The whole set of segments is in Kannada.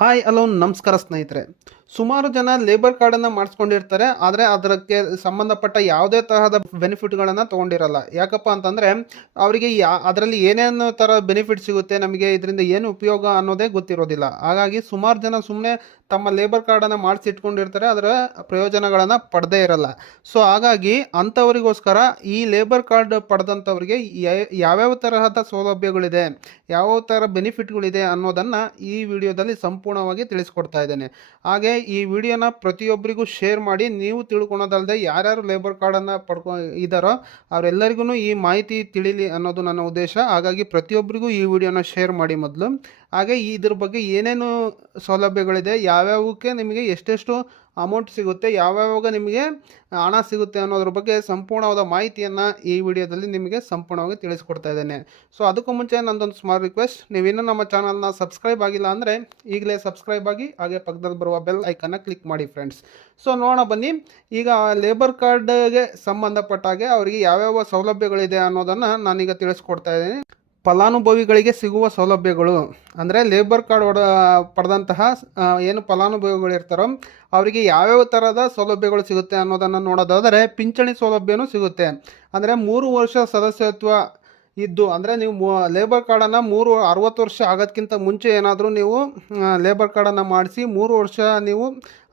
ಹಾಯ್ ಅಲೋನ್ ನಮಸ್ಕಾರ, ಸ್ನೇಹಿತರೆ. ಸುಮಾರು ಜನ ಲೇಬರ್ ಕಾರ್ಡನ್ನು ಮಾಡಿಸ್ಕೊಂಡಿರ್ತಾರೆ, ಆದರೆ ಅದಕ್ಕೆ ಸಂಬಂಧಪಟ್ಟ ಯಾವುದೇ ತರಹದ ಬೆನಿಫಿಟ್ಗಳನ್ನು ತೊಗೊಂಡಿರಲ್ಲ. ಯಾಕಪ್ಪ ಅಂತಂದರೆ, ಅವರಿಗೆ ಯಾ, ಅದರಲ್ಲಿ ಏನೇನು ಥರ ಬೆನಿಫಿಟ್ ಸಿಗುತ್ತೆ, ನಮಗೆ ಇದರಿಂದ ಏನು ಉಪಯೋಗ ಅನ್ನೋದೇ ಗೊತ್ತಿರೋದಿಲ್ಲ. ಹಾಗಾಗಿ ಸುಮಾರು ಜನ ಸುಮ್ಮನೆ ತಮ್ಮ ಲೇಬರ್ ಕಾರ್ಡನ್ನು ಮಾಡಿಸಿಟ್ಕೊಂಡಿರ್ತಾರೆ, ಅದರ ಪ್ರಯೋಜನಗಳನ್ನು ಪಡೆದೇ ಇರಲ್ಲ. ಸೊ ಹಾಗಾಗಿ ಅಂಥವರಿಗೋಸ್ಕರ ಈ ಲೇಬರ್ ಕಾರ್ಡ್ ಪಡೆದಂಥವ್ರಿಗೆ ಯಾವ್ಯಾವ ತರಹದ ಸೌಲಭ್ಯಗಳಿದೆ, ಯಾವ ಥರ ಬೆನಿಫಿಟ್ಗಳಿದೆ ಅನ್ನೋದನ್ನು ಈ ವಿಡಿಯೋದಲ್ಲಿ ಸಂಪೂರ್ಣವಾಗಿ ತಿಳಿಸ್ಕೊಡ್ತಾ ಇದ್ದೇನೆ. ಹಾಗೆ ಈ ವಿಡಿಯೋನ ಪ್ರತಿಯೊಬ್ಬರಿಗೂ ಶೇರ್ ಮಾಡಿ, ನೀವು ತಿಳ್ಕೊಳೋದಲ್ಲದೆ ಯಾರ್ಯಾರು ಲೇಬರ್ ಕಾರ್ಡನ್ನು ಪಡ್ಕೊ ಇದ್ದಾರೋ ಅವರೆಲ್ಲರಿಗೂ ಈ ಮಾಹಿತಿ ತಿಳಿಲಿ ಅನ್ನೋದು ನನ್ನ ಉದ್ದೇಶ. ಹಾಗಾಗಿ ಪ್ರತಿಯೊಬ್ಬರಿಗೂ ಈ ವಿಡಿಯೋನ ಶೇರ್ ಮಾಡಿ ಮೊದಲು. ಹಾಗೆ ಇದ್ರ ಬಗ್ಗೆ ಏನೇನು ಸೌಲಭ್ಯಗಳಿದೆ, ಯಾವ್ಯಾವಕ್ಕೆ ನಿಮಗೆ ಎಷ್ಟೆಷ್ಟು ಅಮೌಂಟ್ ಸಿಗುತ್ತೆ, ಯಾವ್ಯಾವಾಗ ನಿಮಗೆ ಹಣ ಸಿಗುತ್ತೆ ಅನ್ನೋದ್ರ ಬಗ್ಗೆ ಸಂಪೂರ್ಣವಾದ ಮಾಹಿತಿಯನ್ನು ಈ ವಿಡಿಯೋದಲ್ಲಿ ನಿಮಗೆ ಸಂಪೂರ್ಣವಾಗಿ ತಿಳಿಸ್ಕೊಡ್ತಾ ಇದ್ದೇನೆ. ಸೊ ಅದಕ್ಕೂ ಮುಂಚೆ ನಂದೊಂದು ಸ್ಮಾಲ್ ರಿಕ್ವೆಸ್ಟ್ ನೀವಿನ್ನೂ ನಮ್ಮ ಚಾನಲ್ನ ಸಬ್ಸ್ಕ್ರೈಬ್ ಆಗಿಲ್ಲ ಅಂದರೆ ಈಗಲೇ ಸಬ್ಸ್ಕ್ರೈಬ್ ಆಗಿ ಹಾಗೆ ಪಕ್ಕದಲ್ಲಿ ಬರುವ ಬೆಲ್ ಐಕನ್ನ ಕ್ಲಿಕ್ ಮಾಡಿ ಫ್ರೆಂಡ್ಸ್ ಸೊ ನೋಡೋಣ ಬನ್ನಿ. ಈಗ ಲೇಬರ್ ಕಾರ್ಡ್ಗೆ ಸಂಬಂಧಪಟ್ಟ ಹಾಗೆ ಅವರಿಗೆ ಯಾವ್ಯಾವ ಸೌಲಭ್ಯಗಳಿದೆ ಅನ್ನೋದನ್ನು ನಾನೀಗ ತಿಳಿಸ್ಕೊಡ್ತಾ ಇದ್ದೀನಿ. ಫಲಾನುಭವಿಗಳಿಗೆ ಸಿಗುವ ಸೌಲಭ್ಯಗಳು. ಅಂದರೆ ಲೇಬರ್ ಕಾರ್ಡ್ ಒಡ, ಪಡೆದಂತಹ ಏನು ಫಲಾನುಭವಿಗಳಿರ್ತಾರೋ ಅವರಿಗೆ ಯಾವ್ಯಾವ ಥರದ ಸೌಲಭ್ಯಗಳು ಸಿಗುತ್ತೆ ಅನ್ನೋದನ್ನು ನೋಡೋದಾದರೆ ಪಿಂಚಣಿ ಸೌಲಭ್ಯನೂ ಸಿಗುತ್ತೆ. ಅಂದರೆ ಮೂರು ವರ್ಷ ಸದಸ್ಯತ್ವ ಇದ್ದು, ಅಂದರೆ ನೀವು ಲೇಬರ್ ಕಾರ್ಡನ್ನು ಮೂರು, ಅರವತ್ತು ವರ್ಷ ಆಗೋದಕ್ಕಿಂತ ಮುಂಚೆ ಏನಾದರೂ ನೀವು ಲೇಬರ್ ಕಾರ್ಡನ್ನು ಮಾಡಿಸಿ ಮೂರು ವರ್ಷ ನೀವು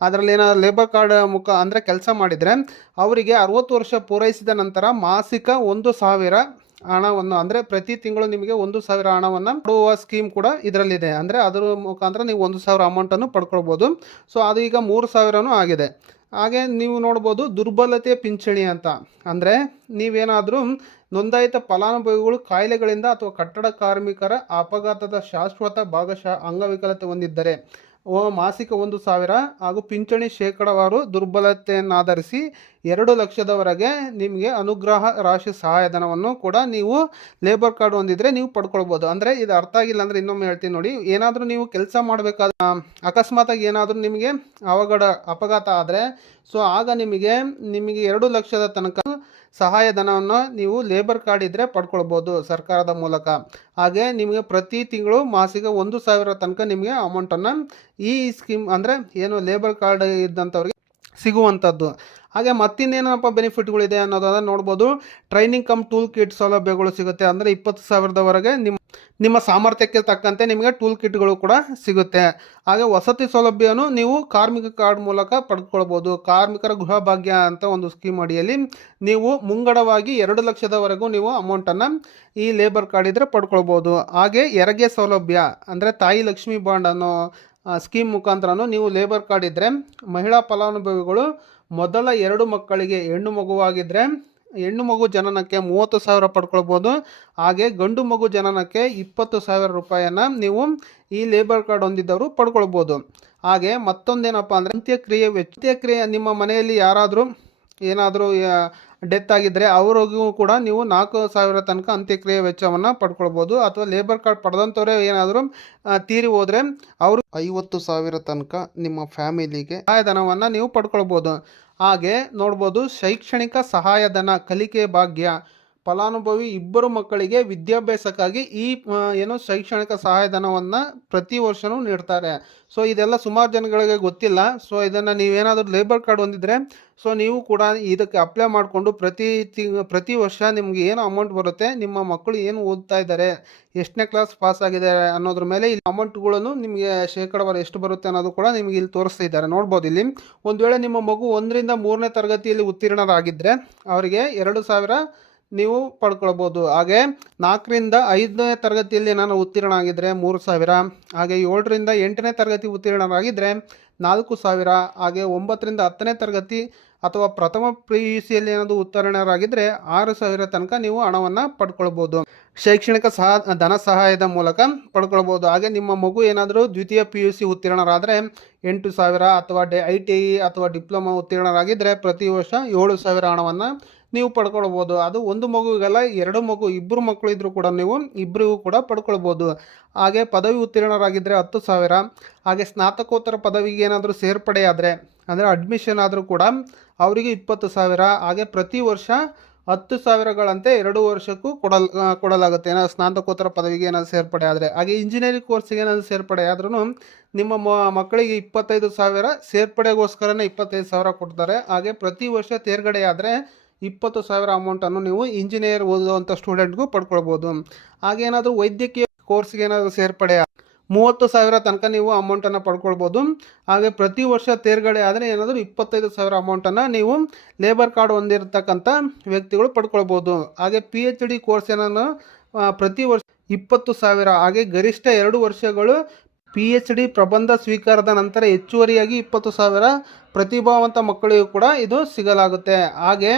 ಅದರಲ್ಲಿ ಏನಾದರೂ ಲೇಬರ್ ಕಾರ್ಡ್ ಮುಖ, ಅಂದರೆ ಕೆಲಸ ಮಾಡಿದರೆ, ಅವರಿಗೆ ಅರವತ್ತು ವರ್ಷ ಪೂರೈಸಿದ ನಂತರ ಮಾಸಿಕ ಒಂದು ಸಾವಿರ ಹಣವನ್ನು, ಅಂದರೆ ಪ್ರತಿ ತಿಂಗಳು ನಿಮಗೆ ಒಂದು ಸಾವಿರ ಹಣವನ್ನು ಕೊಡುವ ಸ್ಕೀಮ್ ಕೂಡ ಇದರಲ್ಲಿದೆ. ಅಂದರೆ ಅದರ ಮುಖಾಂತರ ನೀವು ಒಂದು ಸಾವಿರ ಅಮೌಂಟನ್ನು ಪಡ್ಕೊಳ್ಬೋದು. ಸೊ ಅದು ಈಗ ಮೂರು ಸಾವಿರನೂ ಆಗಿದೆ. ಹಾಗೆ ನೀವು ನೋಡ್ಬೋದು ದುರ್ಬಲತೆ ಪಿಂಚಣಿ ಅಂತ. ಅಂದರೆ ನೀವೇನಾದರೂ ನೋಂದಾಯಿತ ಫಲಾನುಭವಿಗಳು ಕಾಯಿಲೆಗಳಿಂದ ಅಥವಾ ಕಟ್ಟಡ ಕಾರ್ಮಿಕರ ಅಪಘಾತದ ಶಾಶ್ವತ ಭಾಗಶಃ ಅಂಗವಿಕಲತೆ ಹೊಂದಿದ್ದರೆ ಮಾಸಿಕ ಒಂದು ಸಾವಿರ ಹಾಗೂ ಪಿಂಚಣಿ ಶೇಕಡವಾರು ದುರ್ಬಲತೆಯನ್ನಾಧರಿಸಿ ಎರಡು ಲಕ್ಷದವರೆಗೆ ನಿಮಗೆ ಅನುಗ್ರಹ ರಾಶಿ ಸಹಾಯಧನವನ್ನು ಕೂಡ ನೀವು ಲೇಬರ್ ಕಾರ್ಡ್ ಹೊಂದಿದ್ರೆ ನೀವು ಪಡ್ಕೊಳ್ಬೋದು. ಅಂದರೆ ಇದು ಅರ್ಥ ಆಗಿಲ್ಲ ಅಂದರೆ ಇನ್ನೊಮ್ಮೆ ಹೇಳ್ತೀನಿ ನೋಡಿ. ಏನಾದರೂ ನೀವು ಕೆಲಸ ಮಾಡಬೇಕಾದ, ಅಕಸ್ಮಾತಾಗಿ ಏನಾದರೂ ನಿಮಗೆ ಅವಘಡ, ಅಪಘಾತ ಆದರೆ, ಸೊ ಆಗ ನಿಮಗೆ ನಿಮಗೆ ಎರಡು ಲಕ್ಷದ ತನಕ ಸಹಾಯಧನವನ್ನು ನೀವು ಲೇಬರ್ ಕಾರ್ಡ್ ಇದ್ದರೆ ಪಡ್ಕೊಳ್ಬೋದು ಸರ್ಕಾರದ ಮೂಲಕ. ಹಾಗೆ ನಿಮಗೆ ಪ್ರತಿ ತಿಂಗಳು ಮಾಸಿಗೆ ಒಂದು ಸಾವಿರ ತನಕ ನಿಮಗೆ ಅಮೌಂಟನ್ನು ಈ ಸ್ಕೀಮ್ ಅಂದರೆ ಏನು ಲೇಬರ್ ಕಾರ್ಡ್ ಇದ್ದಂಥವ್ರಿಗೆ ಸಿಗುವಂಥದ್ದು ಹಾಗೆ ಮತ್ತಿನ್ನೇನಪ್ಪ ಬೆನಿಫಿಟ್ಗಳಿದೆ ಅನ್ನೋದನ್ನು ನೋಡ್ಬೋದು. ಟ್ರೈನಿಂಗ್ ಕಮ್ ಟೂಲ್ ಕಿಟ್ ಸೌಲಭ್ಯಗಳು ಸಿಗುತ್ತೆ. ಅಂದರೆ ಇಪ್ಪತ್ತು ಸಾವಿರದವರೆಗೆ ನಿಮ್ಮ ನಿಮ್ಮ ಸಾಮರ್ಥ್ಯಕ್ಕೆ ತಕ್ಕಂತೆ ನಿಮಗೆ ಟೂಲ್ ಕಿಟ್ಗಳು ಕೂಡ ಸಿಗುತ್ತೆ. ಹಾಗೆ ವಸತಿ ಸೌಲಭ್ಯವನ್ನು ನೀವು ಕಾರ್ಮಿಕ ಕಾರ್ಡ್ ಮೂಲಕ ಪಡ್ಕೊಳ್ಬೋದು. ಕಾರ್ಮಿಕರ ಗೃಹ ಭಾಗ್ಯ ಅಂತ ಒಂದು ಸ್ಕೀಮ್ ಅಡಿಯಲ್ಲಿ ನೀವು ಮುಂಗಡವಾಗಿ ಎರಡು ಲಕ್ಷದವರೆಗೂ ನೀವು ಅಮೌಂಟನ್ನು ಈ ಲೇಬರ್ ಕಾರ್ಡ್ ಇದ್ದರೆ ಪಡ್ಕೊಳ್ಬೋದು. ಹಾಗೆ ಎರಗೆ ಸೌಲಭ್ಯ, ಅಂದರೆ ತಾಯಿ ಲಕ್ಷ್ಮಿ ಬಾಂಡ್ ಅನ್ನೋ ಸ್ಕೀಮ್ ಮುಖಾಂತರನೂ ನೀವು ಲೇಬರ್ ಕಾರ್ಡ್ ಇದ್ದರೆ ಮಹಿಳಾ ಫಲಾನುಭವಿಗಳು ಮೊದಲ ಎರಡು ಮಕ್ಕಳಿಗೆ ಹೆಣ್ಣು ಮಗುವಾಗಿದ್ದರೆ ಹೆಣ್ಣು ಮಗು ಜನನಕ್ಕೆ ಮೂವತ್ತು ಸಾವಿರ ಪಡ್ಕೊಳ್ಬೋದು. ಹಾಗೆ ಗಂಡು ಮಗು ಜನನಕ್ಕೆ ಇಪ್ಪತ್ತು ಸಾವಿರ ರೂಪಾಯಿಯನ್ನು ನೀವು ಈ ಲೇಬರ್ ಕಾರ್ಡ್ ಹೊಂದಿದ್ದವರು ಪಡ್ಕೊಳ್ಬೋದು. ಹಾಗೆ ಮತ್ತೊಂದೇನಪ್ಪ ಅಂದರೆ ಅಂತ್ಯಕ್ರಿಯೆ ಅಂತ್ಯಕ್ರಿಯೆ ನಿಮ್ಮ ಮನೆಯಲ್ಲಿ ಯಾರಾದರೂ ಏನಾದರೂ ಡೆತ್ ಆಗಿದ್ದರೆ ಅವರಿಗೂ ಕೂಡ ನೀವು ನಾಲ್ಕು ಸಾವಿರ ತನಕ ಅಂತ್ಯಕ್ರಿಯೆ ವೆಚ್ಚವನ್ನು ಪಡ್ಕೊಳ್ಬೋದು. ಅಥವಾ ಲೇಬರ್ ಕಾರ್ಡ್ ಪಡೆದಂಥವ್ರೆ ಏನಾದರೂ ತೀರಿ ಹೋದರೆ ಅವರು ಐವತ್ತು ಸಾವಿರ ತನಕ ನಿಮ್ಮ ಫ್ಯಾಮಿಲಿಗೆ ಸಹಾಯಧನವನ್ನು ನೀವು ಪಡ್ಕೊಳ್ಬೋದು. ಹಾಗೆ ನೋಡ್ಬೋದು, ಶೈಕ್ಷಣಿಕ ಸಹಾಯಧನ ಕಲಿಕೆ ಭಾಗ್ಯ ಫಲಾನುಭವಿ ಇಬ್ಬರು ಮಕ್ಕಳಿಗೆ ವಿದ್ಯಾಭ್ಯಾಸಕ್ಕಾಗಿ ಈ ಏನು ಶೈಕ್ಷಣಿಕ ಸಹಾಯಧನವನ್ನು ಪ್ರತಿ ವರ್ಷವೂ ನೀಡ್ತಾರೆ. ಸೊ, ಇದೆಲ್ಲ ಸುಮಾರು ಜನಗಳಿಗೆ ಗೊತ್ತಿಲ್ಲ. ಸೊ, ಇದನ್ನು ನೀವೇನಾದರೂ ಲೇಬರ್ ಕಾರ್ಡ್ ಹೊಂದಿದ್ರೆ, ಸೊ, ನೀವು ಕೂಡ ಇದಕ್ಕೆ ಅಪ್ಲೈ ಮಾಡಿಕೊಂಡು ಪ್ರತಿ ತಿಂಗ್ ಪ್ರತಿ ವರ್ಷ ನಿಮ್ಗೆ ಏನು ಅಮೌಂಟ್ ಬರುತ್ತೆ, ನಿಮ್ಮ ಮಕ್ಕಳು ಏನು ಓದ್ತಾ ಇದ್ದಾರೆ, ಎಷ್ಟನೇ ಕ್ಲಾಸ್ ಪಾಸ್ ಆಗಿದ್ದಾರೆ ಅನ್ನೋದ್ರ ಮೇಲೆ ಇಲ್ಲಿ ಅಮೌಂಟ್ಗಳನ್ನು ನಿಮಗೆ ಶೇಕಡವಾರು ಎಷ್ಟು ಬರುತ್ತೆ ಅನ್ನೋದು ಕೂಡ ನಿಮಗೆ ಇಲ್ಲಿ ತೋರಿಸ್ತಾ ಇದ್ದಾರೆ. ನೋಡ್ಬೋದು ಇಲ್ಲಿ. ಒಂದು ವೇಳೆ ನಿಮ್ಮ ಮಗು ಒಂದರಿಂದ ಮೂರನೇ ತರಗತಿಯಲ್ಲಿ ಉತ್ತೀರ್ಣರಾಗಿದ್ದರೆ ಅವರಿಗೆ ಎರಡು ಸಾವಿರ ನೀವು ಪಡ್ಕೊಳ್ಬೋದು. ಹಾಗೆ ನಾಲ್ಕರಿಂದ ಐದನೇ ತರಗತಿಯಲ್ಲಿ ನಾನು ಉತ್ತೀರ್ಣ ಆಗಿದ್ದರೆ ಮೂರು ಸಾವಿರ, ಹಾಗೆ ಏಳರಿಂದ ಎಂಟನೇ ತರಗತಿ ಉತ್ತೀರ್ಣರಾಗಿದ್ದರೆ ನಾಲ್ಕು ಸಾವಿರ, ಹಾಗೆ ಒಂಬತ್ತರಿಂದ ಹತ್ತನೇ ತರಗತಿ ಅಥವಾ ಪ್ರಥಮ ಪಿ ಯು ಸಿಯಲ್ಲಿ ಏನಾದರೂ ಉತ್ತೀರ್ಣರಾಗಿದ್ದರೆ ಆರು ಸಾವಿರ ತನಕ ನೀವು ಹಣವನ್ನು ಪಡ್ಕೊಳ್ಬೋದು. ಶೈಕ್ಷಣಿಕ ಸಹ, ಧನ ಸಹಾಯದ ಮೂಲಕ ಪಡ್ಕೊಳ್ಬೋದು. ಹಾಗೆ ನಿಮ್ಮ ಮಗು ಏನಾದರೂ ದ್ವಿತೀಯ ಪಿ ಯು ಸಿ ಉತ್ತೀರ್ಣರಾದರೆ ಎಂಟು ಸಾವಿರ ಅಥವಾ ಡೆ, ಐ ಟಿ ಐ ಅಥವಾ ಡಿಪ್ಲೊಮಾ ಉತ್ತೀರ್ಣರಾಗಿದ್ದರೆ ಪ್ರತಿ ವರ್ಷ ಏಳು ಸಾವಿರ ಹಣವನ್ನು ನೀವು ಪಡ್ಕೊಳ್ಬೋದು. ಅದು ಒಂದು ಮಗುವಿಗಲ್ಲ, ಎರಡು ಮಗು ಇಬ್ಬರು ಮಕ್ಕಳು ಇದ್ದರೂ ಕೂಡ ನೀವು ಇಬ್ಬರಿಗೂ ಕೂಡ ಪಡ್ಕೊಳ್ಬೋದು. ಹಾಗೆ ಪದವಿ ಉತ್ತೀರ್ಣರಾಗಿದ್ದರೆ ಹತ್ತು ಸಾವಿರ. ಹಾಗೆ ಸ್ನಾತಕೋತ್ತರ ಪದವಿಗೆ ಏನಾದರೂ ಸೇರ್ಪಡೆಯಾದರೆ, ಅಂದರೆ ಅಡ್ಮಿಷನ್ ಆದರೂ ಕೂಡ ಅವರಿಗೆ ಇಪ್ಪತ್ತು ಸಾವಿರ. ಹಾಗೆ ಪ್ರತಿ ವರ್ಷ ಹತ್ತು ಸಾವಿರಗಳಂತೆ ಎರಡು ವರ್ಷಕ್ಕೂ ಕೊಡಲ್ ಕೊಡಲಾಗುತ್ತೆ. ಏನಾದ್ರು ಸ್ನಾತಕೋತ್ತರ ಪದವಿಗೆ ಏನಾದರೂ ಸೇರ್ಪಡೆ ಆದರೆ. ಹಾಗೆ ಇಂಜಿನಿಯರಿಂಗ್ ಕೋರ್ಸಿಗೆ ಏನಾದರೂ ಸೇರ್ಪಡೆ ಆದ್ರೂ ನಿಮ್ಮ ಮಕ್ಕಳಿಗೆ ಇಪ್ಪತ್ತೈದು ಸಾವಿರ, ಸೇರ್ಪಡೆಗೋಸ್ಕರನೇ ಇಪ್ಪತ್ತೈದು ಸಾವಿರ ಕೊಡ್ತಾರೆ. ಹಾಗೆ ಪ್ರತಿ ವರ್ಷ ತೇರ್ಗಡೆ ಆದರೆ ಇಪ್ಪತ್ತು ಸಾವಿರ ಅಮೌಂಟನ್ನು ನೀವು ಇಂಜಿನಿಯರ್ ಓದುವಂಥ ಸ್ಟೂಡೆಂಟ್ಗೂ ಪಡ್ಕೊಳ್ಬೋದು. ಹಾಗೇನಾದರೂ ವೈದ್ಯಕೀಯ ಕೋರ್ಸ್ಗೆ ಏನಾದರೂ ಸೇರ್ಪಡೆ ಮೂವತ್ತು ಸಾವಿರ ತನಕ ನೀವು ಅಮೌಂಟನ್ನು ಪಡ್ಕೊಳ್ಬೋದು. ಹಾಗೆ ಪ್ರತಿ ವರ್ಷ ತೇರ್ಗಡೆ ಆದರೆ ಏನಾದರೂ ಇಪ್ಪತ್ತೈದು ಸಾವಿರ ಅಮೌಂಟನ್ನು ನೀವು ಲೇಬರ್ ಕಾರ್ಡ್ ಹೊಂದಿರತಕ್ಕಂಥ ವ್ಯಕ್ತಿಗಳು ಪಡ್ಕೊಳ್ಬೋದು. ಹಾಗೆ ಪಿ ಎಚ್ ಡಿ ಕೋರ್ಸ್ ಏನನ್ನು ಪ್ರತಿ ವರ್ಷ ಇಪ್ಪತ್ತು ಸಾವಿರ, ಹಾಗೆ ಗರಿಷ್ಠ ಎರಡು ವರ್ಷಗಳು ಪಿ ಎಚ್ ಡಿ ಪ್ರಬಂಧ ಸ್ವೀಕಾರದ ನಂತರ ಹೆಚ್ಚುವರಿಯಾಗಿ ಇಪ್ಪತ್ತು ಸಾವಿರ ಪ್ರತಿಭಾವಂತ ಮಕ್ಕಳಿಗೂ ಕೂಡ ಇದು ಸಿಗಲಾಗುತ್ತೆ. ಹಾಗೆ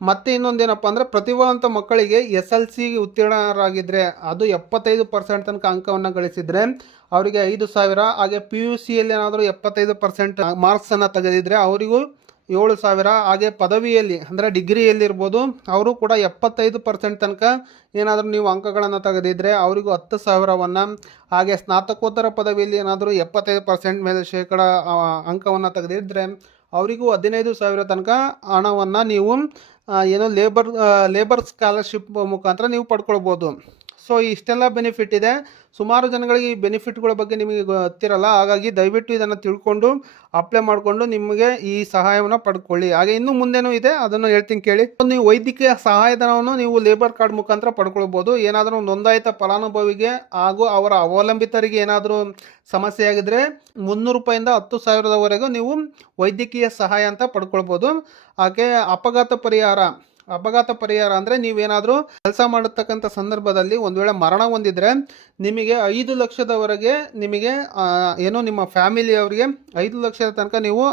ಮತ್ತೆ ಇನ್ನೊಂದೇನಪ್ಪ ಅಂದರೆ ಪ್ರತಿಭಾವಂತ ಮಕ್ಕಳಿಗೆ ಎಸ್ ಎಲ್ ಸಿ ಉತ್ತೀರ್ಣರಾಗಿದ್ದರೆ ಅದು ಎಪ್ಪತ್ತೈದು ಪರ್ಸೆಂಟ್ ತನಕ ಅಂಕವನ್ನು ಗಳಿಸಿದರೆ ಅವರಿಗೆ ಐದು ಸಾವಿರ, ಹಾಗೆ ಪಿ ಯು ಸಿಯಲ್ಲಿ ಏನಾದರೂ ಎಪ್ಪತ್ತೈದು ಪರ್ಸೆಂಟ್ ಮಾರ್ಕ್ಸನ್ನು ತೆಗೆದಿದ್ದರೆ ಅವರಿಗೂ ಏಳು ಸಾವಿರ, ಹಾಗೆ ಪದವಿಯಲ್ಲಿ ಅಂದರೆ ಡಿಗ್ರಿಯಲ್ಲಿರ್ಬೋದು ಅವರು ಕೂಡ ಎಪ್ಪತ್ತೈದು ಪರ್ಸೆಂಟ್ ತನಕ ಏನಾದರೂ ನೀವು ಅಂಕಗಳನ್ನು ತೆಗೆದಿದ್ದರೆ ಅವರಿಗೂ ಹತ್ತು ಸಾವಿರವನ್ನು, ಹಾಗೆ ಸ್ನಾತಕೋತ್ತರ ಪದವಿಯಲ್ಲಿ ಏನಾದರೂ ಎಪ್ಪತ್ತೈದು ಪರ್ಸೆಂಟ್ ಮೇಲೆ ಶೇಕಡ ಅಂಕವನ್ನು ತೆಗೆದಿದ್ದರೆ ಅವರಿಗೂ ಹದಿನೈದು ಸಾವಿರ ತನಕ ಹಣವನ್ನು ನೀವು ಏನೋ ಲೇಬರ್ ಲೇಬರ್ ಸ್ಕಾಲರ್ಶಿಪ್ ಮುಖಾಂತರ ನೀವು ಪಡ್ಕೊಳ್ಬೋದು. ಸೊ ಇಷ್ಟೆಲ್ಲ ಬೆನಿಫಿಟ್ ಇದೆ. ಸುಮಾರು ಜನಗಳಿಗೆ ಈ ಬೆನಿಫಿಟ್ಗಳ ಬಗ್ಗೆ ನಿಮಗೆ ಗೊತ್ತಿರಲ್ಲ. ಹಾಗಾಗಿ ದಯವಿಟ್ಟು ಇದನ್ನು ತಿಳ್ಕೊಂಡು ಅಪ್ಲೈ ಮಾಡಿಕೊಂಡು ನಿಮಗೆ ಈ ಸಹಾಯವನ್ನು ಪಡ್ಕೊಳ್ಳಿ. ಹಾಗೆ ಇನ್ನು ಮುಂದೇನೂ ಇದೆ. ಅದನ್ನು ಹೇಳ್ತೀನಿ ಕೇಳಿ. ನೀವು ವೈದ್ಯಕೀಯ ಸಹಾಯಧನವನ್ನು ನೀವು ಲೇಬರ್ ಕಾರ್ಡ್ ಮುಖಾಂತರ ಪಡ್ಕೊಳ್ಬೋದು. ಏನಾದರೂ ನೋಂದಾಯಿತ ಫಲಾನುಭವಿಗೆ ಹಾಗೂ ಅವರ ಅವಲಂಬಿತರಿಗೆ ಏನಾದರೂ ಸಮಸ್ಯೆ ಆಗಿದ್ರೆ ಮುನ್ನೂರು ರೂಪಾಯಿಂದ ಹತ್ತು ಸಾವಿರದವರೆಗೂ ನೀವು ವೈದ್ಯಕೀಯ ಸಹಾಯ ಅಂತ ಪಡ್ಕೊಳ್ಬೋದು. ಹಾಗೆ ಅಪಘಾತ ಪರಿಹಾರ. ಅಪಘಾತ ಪರಿಹಾರ ಅಂದರೆ ನೀವೇನಾದರೂ ಕೆಲಸ ಮಾಡತಕ್ಕಂಥ ಸಂದರ್ಭದಲ್ಲಿ ಒಂದು ವೇಳೆ ಮರಣ ಹೊಂದಿದ್ರೆ ನಿಮಗೆ ಐದು ಲಕ್ಷದವರೆಗೆ ನಿಮಗೆ ಏನೋ ನಿಮ್ಮ ಫ್ಯಾಮಿಲಿಯವರಿಗೆ ಐದು ಲಕ್ಷದ ತನಕ ನೀವು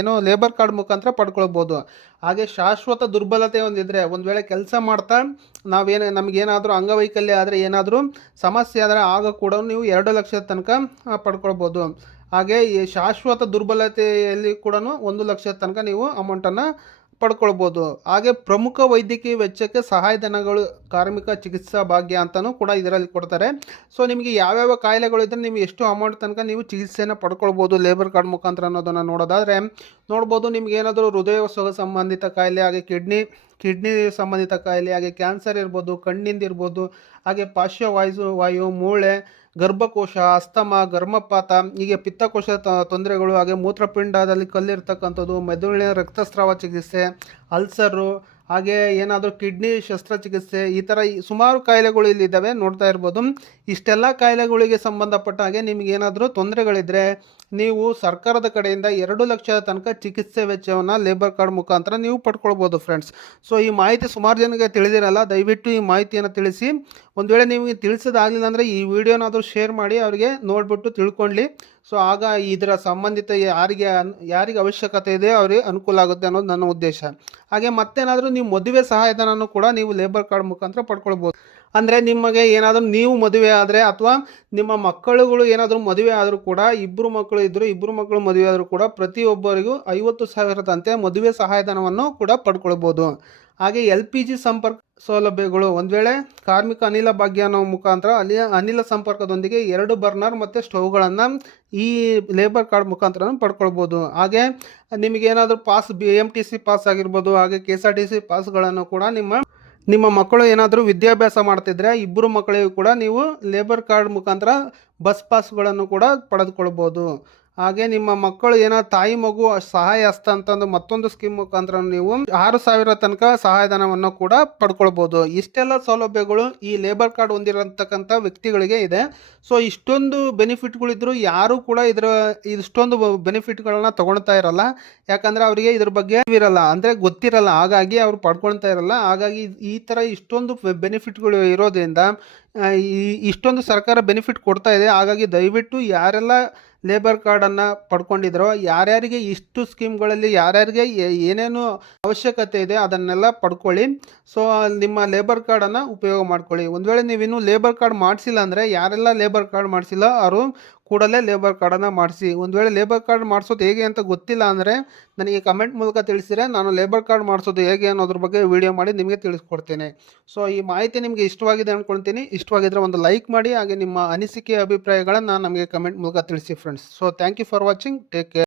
ಏನೋ ಲೇಬರ್ ಕಾರ್ಡ್ ಮುಖಾಂತರ ಪಡ್ಕೊಳ್ಬೋದು. ಹಾಗೆ ಶಾಶ್ವತ ದುರ್ಬಲತೆ ಒಂದಿದ್ರೆ ಒಂದು ವೇಳೆ ಕೆಲಸ ಮಾಡ್ತಾ ನಾವೇನು, ನಮಗೇನಾದರೂ ಅಂಗವೈಕಲ್ಯ ಆದರೆ ಏನಾದರೂ ಸಮಸ್ಯೆ ಆದರೆ ಆಗ ಕೂಡ ನೀವು ಎರಡು ಲಕ್ಷದ ತನಕ ಪಡ್ಕೊಳ್ಬೋದು. ಹಾಗೆ ಈ ಶಾಶ್ವತ ದುರ್ಬಲತೆಯಲ್ಲಿ ಕೂಡ ಒಂದು ಲಕ್ಷದ ತನಕ ನೀವು ಅಮೌಂಟನ್ನು ಪಡ್ಕೊಳ್ಬೋದು ಹಾಗೆ ಪ್ರಮುಖ ವೈದ್ಯಕೀಯ ವೆಚ್ಚಕ್ಕೆ ಸಹಾಯಧನಗಳು ಕಾರ್ಮಿಕ ಚಿಕಿತ್ಸಾ ಭಾಗ್ಯ ಅಂತಲೂ ಕೂಡ ಇದರಲ್ಲಿ ಕೊಡ್ತಾರೆ. ಸೊ ನಿಮಗೆ ಯಾವ್ಯಾವ ಕಾಯಿಲೆಗಳು ಇದ್ದರೆ ನೀವು ಎಷ್ಟು ಅಮೌಂಟ್ ತನಕ ನೀವು ಚಿಕಿತ್ಸೆಯನ್ನು ಪಡ್ಕೊಳ್ಬೋದು ಲೇಬರ್ ಕಾರ್ಡ್ ಮುಖಾಂತರ ಅನ್ನೋದನ್ನು ನೋಡೋದಾದರೆ, ನೋಡ್ಬೋದು ನಿಮ್ಗೆ ಏನಾದರೂ ಹೃದಯ ಸಂಬಂಧಿತ ಕಾಯಿಲೆ, ಹಾಗೆ ಕಿಡ್ನಿ ಕಿಡ್ನಿ ಸಂಬಂಧಿತ ಕಾಯಿಲೆ, ಹಾಗೆ ಕ್ಯಾನ್ಸರ್ ಇರ್ಬೋದು, ಕಣ್ಣಿಂದ ಇರ್ಬೋದು, ಹಾಗೆ ಪಾರ್ಶ್ವವಾಯು ವಾಯು, ಮೂಳೆ ಗರ್ಭಕೋಶ, ಅಸ್ತಮ ಗರ್ಮಪಾತ ಹೀಗೆ ಪಿತ್ತಕೋಶ ತೊಂದರೆಗಳು, ಹಾಗೆ ಮೂತ್ರಪಿಂಡದಲ್ಲಿ ಕಲ್ಲಿರ್ತಕ್ಕಂಥದ್ದು, ಮೆದುಳಿನ ರಕ್ತಸ್ರಾವ ಚಿಕಿತ್ಸೆ, ಅಲ್ಸರು, ಹಾಗೆ ಏನಾದರೂ ಕಿಡ್ನಿ ಶಸ್ತ್ರಚಿಕಿತ್ಸೆ, ಈ ಥರ ಸುಮಾರು ಕಾಯಿಲೆಗಳು ಇಲ್ಲಿದ್ದಾವೆ ನೋಡ್ತಾ ಇರ್ಬೋದು. ಇಷ್ಟೆಲ್ಲ ಕಾಯಿಲೆಗಳಿಗೆ ಸಂಬಂಧಪಟ್ಟ ಹಾಗೆ ನಿಮಗೇನಾದರೂ ತೊಂದರೆಗಳಿದ್ದರೆ ನೀವು ಸರ್ಕಾರದ ಕಡೆಯಿಂದ ಎರಡು ಲಕ್ಷದ ತನಕ ಚಿಕಿತ್ಸೆ ವೆಚ್ಚವನ್ನು ಲೇಬರ್ ಕಾರ್ಡ್ ಮುಖಾಂತರ ನೀವು ಪಡ್ಕೊಳ್ಬೋದು ಫ್ರೆಂಡ್ಸ್ ಸೊ ಈ ಮಾಹಿತಿ ಸುಮಾರು ಜನಕ್ಕೆ ತಿಳಿದಿರಲ್ಲ, ದಯವಿಟ್ಟು ಈ ಮಾಹಿತಿಯನ್ನು ತಿಳಿಸಿ. ಒಂದು ವೇಳೆ ನಿಮಗೆ ತಿಳಿಸೋದಾಗಲಿಲ್ಲ ಅಂದರೆ ಈ ವಿಡಿಯೋನಾದರೂ ಶೇರ್ ಮಾಡಿ ಅವರಿಗೆ ನೋಡಿಬಿಟ್ಟು ತಿಳ್ಕೊಳ್ಳಿ ಸೊ ಆಗ ಇದರ ಸಂಬಂಧಿತ ಯಾರಿಗೆ ಯಾರಿಗೆ ಅವಶ್ಯಕತೆ ಇದೆ ಅವರಿಗೆ ಅನುಕೂಲ ಆಗುತ್ತೆ ಅನ್ನೋದು ನನ್ನ ಉದ್ದೇಶ. ಹಾಗೆ ಮತ್ತೇನಾದರೂ ನೀವು ಮದುವೆ ಸಹಾಯಧನನೂ ಕೂಡ ನೀವು ಲೇಬರ್ ಕಾರ್ಡ್ ಮುಖಾಂತರ ಪಡ್ಕೊಳ್ಬೋದು. ಅಂದರೆ ನಿಮಗೆ ಏನಾದರೂ ನೀವು ಮದುವೆ ಆದರೆ ಅಥವಾ ನಿಮ್ಮ ಮಕ್ಕಳುಗಳು ಏನಾದರೂ ಮದುವೆ ಆದರೂ ಕೂಡ ಇಬ್ಬರು ಮಕ್ಕಳು ಇದ್ದರೂ ಇಬ್ಬರು ಮಕ್ಕಳು ಮದುವೆ ಆದರೂ ಕೂಡ ಪ್ರತಿಯೊಬ್ಬರಿಗೂ ಐವತ್ತು ಸಾವಿರದಂತೆ ಮದುವೆ ಸಹಾಯಧನವನ್ನು ಕೂಡ ಪಡ್ಕೊಳ್ಬೋದು. ಹಾಗೆ ಎಲ್ ಪಿ ಜಿ ಸಂಪರ್ಕ ಸೌಲಭ್ಯಗಳು ಒಂದು ವೇಳೆ ಕಾರ್ಮಿಕ ಅನಿಲ ಭಾಗ್ಯ ಅನ್ನೋ ಮುಖಾಂತರ ಅಲ್ಲಿ ಅನಿಲ ಸಂಪರ್ಕದೊಂದಿಗೆ ಎರಡು ಬರ್ನರ್ ಮತ್ತು ಸ್ಟೌವ್ಗಳನ್ನು ಈ ಲೇಬರ್ ಕಾರ್ಡ್ ಮುಖಾಂತರ ಪಡ್ಕೊಳ್ಬೋದು. ಹಾಗೆ ನಿಮಗೇನಾದರೂ pass B M T C pass ಆಗಿರ್ಬೋದು, ಹಾಗೆ K S R T C ಪಾಸ್ಗಳನ್ನು ಕೂಡ ನಿಮ್ಮ ನಿಮ್ಮ ಮಕ್ಕಳು ಏನಾದರೂ ವಿದ್ಯಾಭ್ಯಾಸ ಮಾಡ್ತಿದ್ರೆ ಇಬ್ಬರು ಮಕ್ಕಳಿಗೂ ಕೂಡ ನೀವು ಲೇಬರ್ ಕಾರ್ಡ್ ಮುಖಾಂತರ ಬಸ್ ಪಾಸ್ಗಳನ್ನು ಕೂಡ ಪಡೆದುಕೊಳ್ಬೋದು. ಹಾಗೆ ನಿಮ್ಮ ಮಕ್ಕಳು ಏನೋ ತಾಯಿ ಮಗು ಸಹಾಯ ಹಸ್ತ ಅಂತಂದು ಮತ್ತೊಂದು ಸ್ಕೀಮ್ ಮುಖಾಂತರ ನೀವು ಆರು ಸಾವಿರ ತನಕ ಸಹಾಯಧನವನ್ನು ಕೂಡ ಪಡ್ಕೊಳ್ಬೋದು. ಇಷ್ಟೆಲ್ಲ ಸೌಲಭ್ಯಗಳು ಈ ಲೇಬರ್ ಕಾರ್ಡ್ ಹೊಂದಿರತಕ್ಕಂಥ ವ್ಯಕ್ತಿಗಳಿಗೆ ಇದೆ. ಸೊ ಇಷ್ಟೊಂದು ಬೆನಿಫಿಟ್ಗಳಿದ್ರು ಯಾರು ಕೂಡ ಇದರ, ಇಷ್ಟೊಂದು ಬೆನಿಫಿಟ್ಗಳನ್ನ ತಗೊಳ್ತಾ ಇರಲ್ಲ. ಯಾಕಂದರೆ ಅವರಿಗೆ ಇದ್ರ ಬಗ್ಗೆ ಇರಲ್ಲ. ಅಂದರೆ ಗೊತ್ತಿರಲ್ಲ. ಹಾಗಾಗಿ ಅವ್ರು ಪಡ್ಕೊಳ್ತಾ ಇರಲ್ಲ. ಹಾಗಾಗಿ ಈ ಥರ ಇಷ್ಟೊಂದು ಬೆನಿಫಿಟ್ಗಳು ಇರೋದ್ರಿಂದ ಈ, ಇಷ್ಟೊಂದು ಸರ್ಕಾರ ಬೆನಿಫಿಟ್ ಕೊಡ್ತಾ ಇದೆ. ಹಾಗಾಗಿ ದಯವಿಟ್ಟು ಯಾರೆಲ್ಲ ಲೇಬರ್ ಕಾರ್ಡನ್ನು ಪಡ್ಕೊಂಡಿದ್ರೋ, ಯಾರ್ಯಾರಿಗೆ ಇಷ್ಟು ಸ್ಕೀಮ್ಗಳಲ್ಲಿ ಯಾರ್ಯಾರಿಗೆ ಏನೇನು ಅವಶ್ಯಕತೆ ಇದೆ ಅದನ್ನೆಲ್ಲ ಪಡ್ಕೊಳ್ಳಿ. ಸೊ, ನಿಮ್ಮ ಲೇಬರ್ ಕಾರ್ಡನ್ನು ಉಪಯೋಗ ಮಾಡ್ಕೊಳ್ಳಿ. ಒಂದು ವೇಳೆ ನೀವಿನ್ನೂ ಲೇಬರ್ ಕಾರ್ಡ್ ಮಾಡಿಸಿಲ್ಲ ಅಂದರೆ ಯಾರೆಲ್ಲ ಲೇಬರ್ ಕಾರ್ಡ್ ಮಾಡಿಸಿಲ್ಲ, ಅವರು ಕೂಡಲೇ ಲೇಬರ್ ಕಾರ್ಡನ್ನು ಮಾಡಿಸಿ. ಒಂದು ವೇಳೆ ಲೇಬರ್ ಕಾರ್ಡ್ ಮಾಡಿಸೋದು ಹೇಗೆ ಅಂತ ಗೊತ್ತಿಲ್ಲ ಅಂದರೆ ನನಗೆ ಕಮೆಂಟ್ ಮೂಲಕ ತಿಳಿಸಿದರೆ ನಾನು ಲೇಬರ್ ಕಾರ್ಡ್ ಮಾಡಿಸೋದು ಹೇಗೆ ಅನ್ನೋದ್ರ ಬಗ್ಗೆ ವಿಡಿಯೋ ಮಾಡಿ ನಿಮಗೆ ತಿಳಿಸ್ಕೊಡ್ತೇನೆ. ಸೊ ಈ ಮಾಹಿತಿ ನಿಮಗೆ ಇಷ್ಟವಾಗಿದೆ ಅಂದ್ಕೊಳ್ತೀನಿ ಇಷ್ಟವಾಗಿದ್ದರೆ ಒಂದು ಲೈಕ್ ಮಾಡಿ, ಹಾಗೆ ನಿಮ್ಮ ಅನಿಸಿಕೆ, ಅಭಿಪ್ರಾಯಗಳನ್ನು ನಮಗೆ ಕಮೆಂಟ್ ಮೂಲಕ ತಿಳಿಸಿ friends so thank you for watching take care